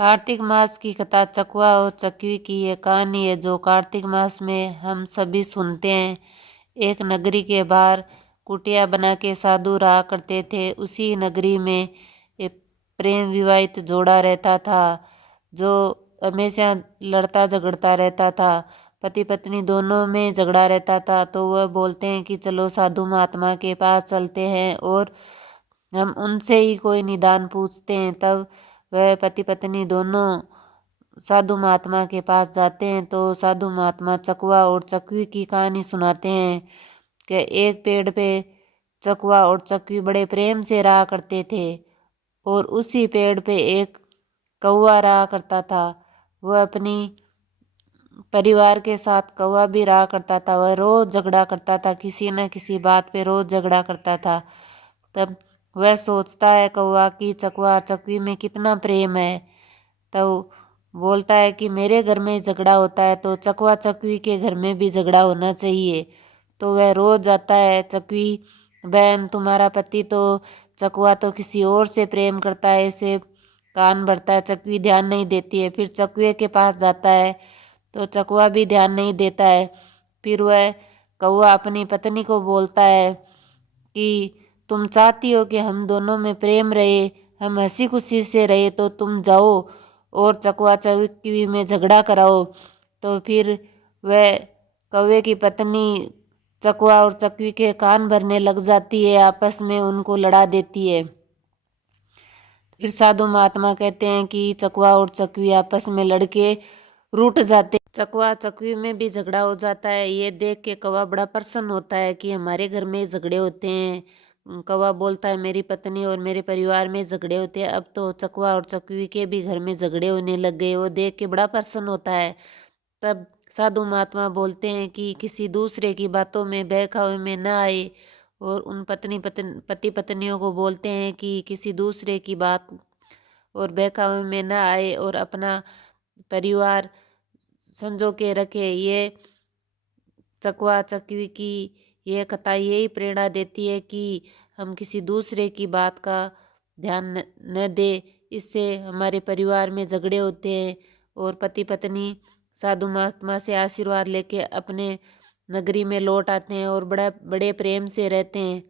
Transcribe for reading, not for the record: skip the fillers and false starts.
कार्तिक मास की कथा चकवा और चकवी की ये कहानी है जो कार्तिक मास में हम सभी सुनते हैं। एक नगरी के बाहर कुटिया बना के साधु रहा करते थे। उसी नगरी में एक प्रेम विवाहित जोड़ा रहता था जो हमेशा लड़ता झगड़ता रहता था। पति पत्नी दोनों में झगड़ा रहता था तो वह बोलते हैं कि चलो साधु महात्मा के पास चलते हैं और हम उनसे ही कोई निदान पूछते हैं। तब वह पति पत्नी दोनों साधु महात्मा के पास जाते हैं तो साधु महात्मा चकवा और चकवी की कहानी सुनाते हैं कि एक पेड़ पे चकवा और चकवी बड़े प्रेम से रहा करते थे और उसी पेड़ पे एक कौवा रहा करता था। वह अपनी परिवार के साथ कौवा भी रहा करता था। वह रोज झगड़ा करता था, किसी न किसी बात पे रोज झगड़ा करता था। तब वह सोचता है कौवा कि चकवा चकवी में कितना प्रेम है। तो बोलता है कि मेरे घर में झगड़ा होता है तो चकवा चकवी के घर में भी झगड़ा होना चाहिए। तो वह रोज जाता है, चकवी बहन तुम्हारा पति तो चकवा तो किसी और से प्रेम करता है, इसे कान भरता है। चकवी ध्यान नहीं देती है। फिर चकवे के पास जाता है तो चकवा भी ध्यान नहीं देता है। फिर वह कौवा अपनी पत्नी को बोलता है कि तुम चाहती हो कि हम दोनों में प्रेम रहे, हम हंसी खुशी से रहे, तो तुम जाओ और चकवा चकवी में झगड़ा कराओ। तो फिर वह कौवे की पत्नी चकवा और चकवी के कान भरने लग जाती है, आपस में उनको लड़ा देती है। फिर साधु महात्मा कहते हैं कि चकवा और चकवी आपस में लड़के रूठ जाते। चकवा चकवी में भी झगड़ा हो जाता है। ये देख के कौवा बड़ा प्रसन्न होता है कि हमारे घर में झगड़े होते हैं। कौवा बोलता है मेरी पत्नी और मेरे परिवार में झगड़े होते हैं, अब तो चकवा और चकवी के भी घर में झगड़े होने लग गए। वो देख के बड़ा प्रसन्न होता है। तब साधु महात्मा बोलते हैं कि किसी दूसरे की बातों में बहकावे में न आए और उन पति पत्नियों को बोलते हैं कि किसी दूसरे की बात और बहकावे में न आए और अपना परिवार संजो के रखे। ये चकवा चकवी की ये कथा यही प्रेरणा देती है कि हम किसी दूसरे की बात का ध्यान न दे, इससे हमारे परिवार में झगड़े होते हैं। और पति पत्नी साधु महात्मा से आशीर्वाद लेके अपने नगरी में लौट आते हैं और बड़े प्रेम से रहते हैं।